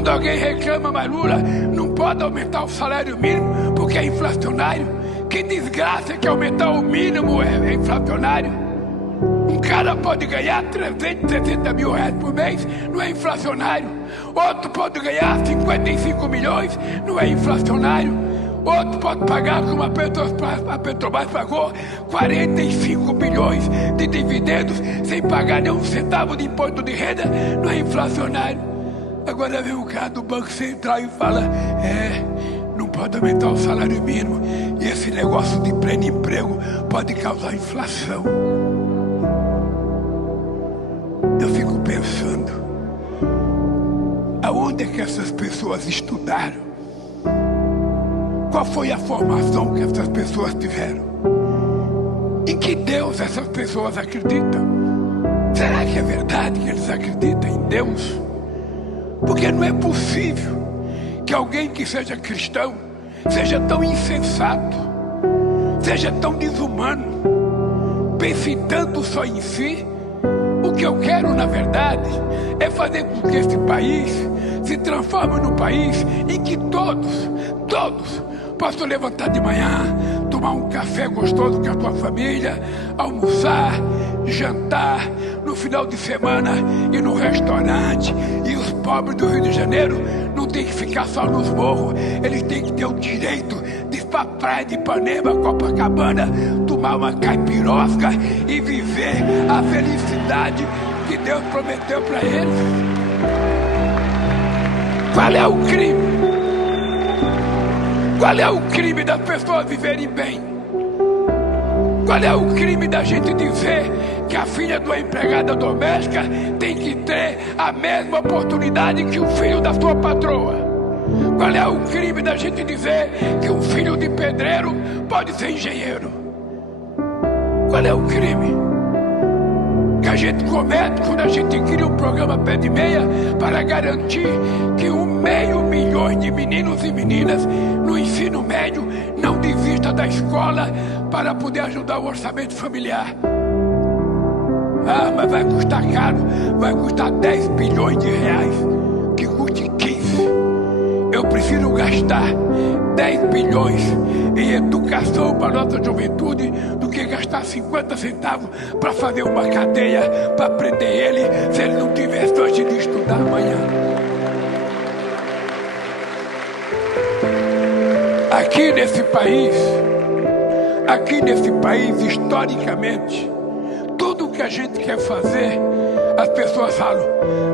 Quando alguém reclama, mas Lula não pode aumentar o salário mínimo porque é inflacionário. Que desgraça que aumentar o mínimo é inflacionário. Um cara pode ganhar 360 mil reais por mês, não é inflacionário. Outro pode ganhar 55 milhões, não é inflacionário. Outro pode pagar, como a Petrobras pagou, 45 bilhões de dividendos sem pagar nenhum centavo de imposto de renda, não é inflacionário. Agora vem o cara do Banco Central e fala, não pode aumentar o salário mínimo e esse negócio de pleno emprego pode causar inflação. Eu fico pensando, aonde é que essas pessoas estudaram? Qual foi a formação que essas pessoas tiveram? Em que Deus essas pessoas acreditam? Será que é verdade que eles acreditam em Deus? Porque não é possível que alguém que seja cristão seja tão insensato, seja tão desumano, pense tanto só em si. O que eu quero, na verdade, é fazer com que esse país se transforme num país em que todos possam levantar de manhã, tomar um café gostoso com a tua família, almoçar, jantar, no final de semana ir no restaurante. E os pobres do Rio de Janeiro não tem que ficar só nos morros, eles têm que ter o direito de ir pra praia de Ipanema, Copacabana, tomar uma caipirosca e viver a felicidade que Deus prometeu para eles. Qual é o crime? Qual é o crime das pessoas viverem bem? Qual é o crime da gente dizer que a filha de uma empregada doméstica tem que ter a mesma oportunidade que o filho da sua patroa? Qual é o crime da gente dizer que um filho de pedreiro pode ser engenheiro? Qual é o crime que a gente comete quando a gente cria um programa pé de meia para garantir que 500 mil de meninos e meninas no ensino médio não desista da escola para poder ajudar o orçamento familiar? Mas vai custar caro, vai custar 10 bilhões de reais, que custe 15. Eu prefiro gastar 10 bilhões em educação para nossa juventude do que gastar 50 centavos para fazer uma cadeia para prender ele se ele não tiver sorte de estudar amanhã. Aqui nesse país, historicamente, tudo que a gente quer fazer, as pessoas falam,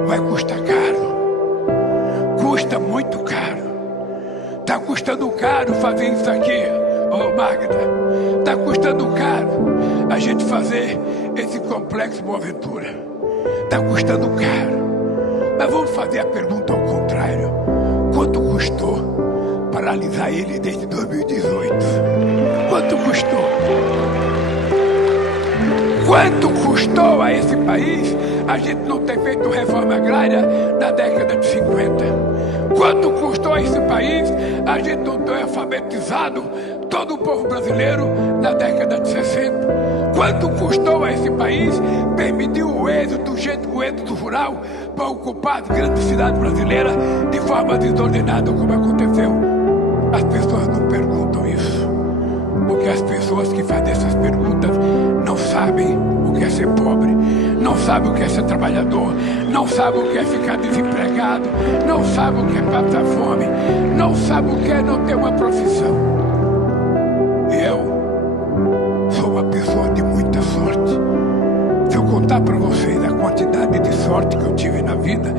vai custar caro. Custa muito caro. Está custando caro fazer isso aqui, Magda. Está custando caro a gente fazer esse complexo Boa Ventura. Está custando caro. Mas vamos fazer a pergunta ao contrário. Quanto custou paralisar ele desde 2018? Quanto custou? Quanto custou a esse país a gente não ter feito reforma agrária na década de 50? Quanto custou a esse país a gente não ter alfabetizado todo o povo brasileiro na década de 60? Quanto custou a esse país permitir o êxodo rural para ocupar as grandes cidades brasileiras de forma desordenada, como aconteceu? As pessoas não perguntam isso, porque as pessoas que fazem essas perguntas não sabem o que é ser pobre, não sabem o que é ser trabalhador, não sabem o que é ficar desempregado, não sabem o que é passar fome, não sabem o que é não ter uma profissão. Eu sou uma pessoa de muita sorte. Se eu contar para vocês a quantidade de sorte que eu tive na vida,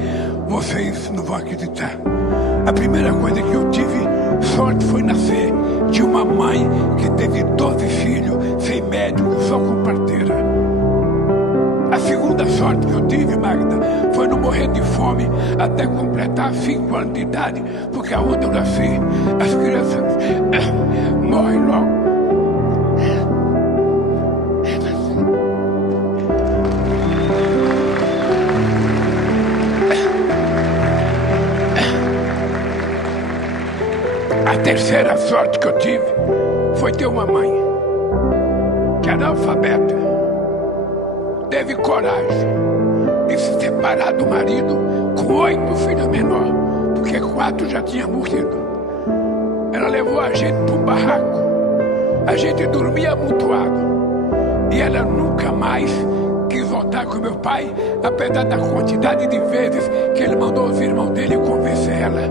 vocês não vão acreditar. A primeira coisa que eu tive sorte foi nascer de uma mãe que teve 12 filhos, sem médico, só com parteira. A segunda sorte que eu tive, Magda, foi não morrer de fome até completar 5 anos de idade, porque aonde eu nasci, as crianças morrem logo. A terceira sorte que eu tive foi ter uma mãe que era analfabeta, teve coragem de se separar do marido com 8 filhos menores, porque 4 já tinham morrido. Ela levou a gente para um barraco. A gente dormia amontoado. E ela nunca mais quis voltar com meu pai, apesar da quantidade de vezes que ele mandou os irmãos dele convencer ela.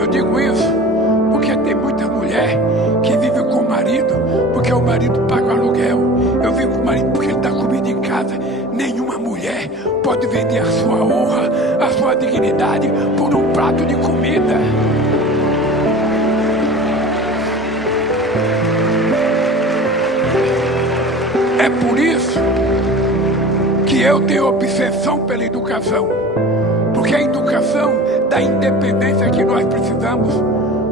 Eu digo isso porque tem muita mulher que vive com o marido porque o marido paga o aluguel. Eu vivo com o marido porque ele dá comida em casa. Nenhuma mulher pode vender a sua honra, a sua dignidade por um prato de comida. É por isso que eu tenho obsessão pela educação, porque a educação dá a independência que nós precisamos.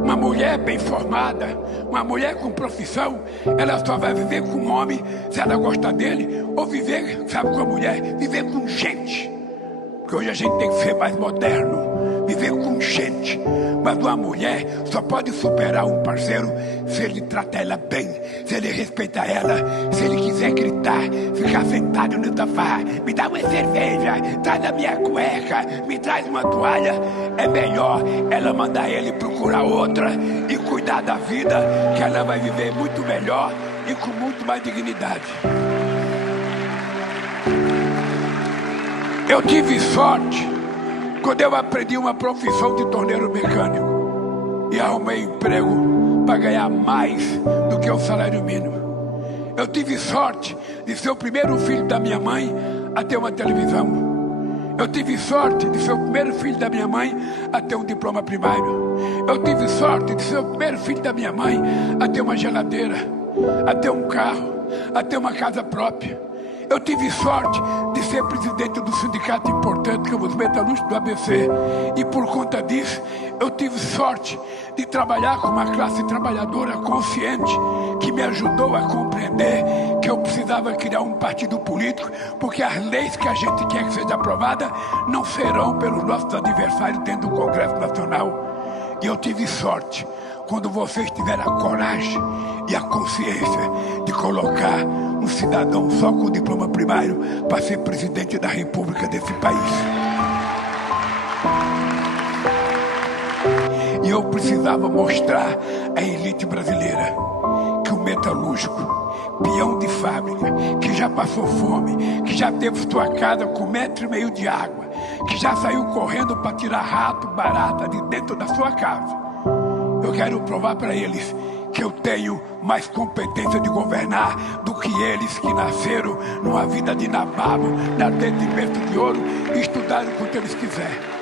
Uma mulher bem formada, uma mulher com profissão, ela só vai viver com um homem se ela gostar dele, ou viver, sabe, com a mulher, viver com gente. Porque hoje a gente tem que ser mais moderno, viver com gente. Mas uma mulher só pode superar um parceiro se ele trata ela bem, se ele respeitar ela, se ele quiser gritar, ficar sentado no sofá, me dá uma cerveja, traz a minha cueca, me traz uma toalha. É melhor ela mandar ele procurar outra e cuidar da vida, que ela vai viver muito melhor e com muito mais dignidade. Eu tive sorte quando eu aprendi uma profissão de torneiro mecânico e arrumei emprego para ganhar mais do que o salário mínimo. Eu tive sorte de ser o primeiro filho da minha mãe a ter uma televisão. Eu tive sorte de ser o primeiro filho da minha mãe a ter um diploma primário. Eu tive sorte de ser o primeiro filho da minha mãe a ter uma geladeira, a ter um carro, a ter uma casa própria. Eu tive sorte de ser presidente do sindicato importante, que é os metalúrgicos do ABC. E por conta disso, eu tive sorte de trabalhar com uma classe trabalhadora consciente, que me ajudou a compreender que eu precisava criar um partido político, porque as leis que a gente quer que seja aprovada não serão pelos nossos adversários dentro do Congresso Nacional. E eu tive sorte quando vocês tiveram a coragem e a consciência de colocar um cidadão só com diploma primário para ser presidente da República desse país. E eu precisava mostrar à elite brasileira que o metalúrgico, peão de fábrica, que já passou fome, que já teve sua casa com 1,5 metro de água, que já saiu correndo para tirar rato, barata de dentro da sua casa. Eu quero provar para eles que eu tenho mais competência de governar do que eles que nasceram numa vida de nababo, na detrimento de ouro, e estudaram quanto eles quiserem.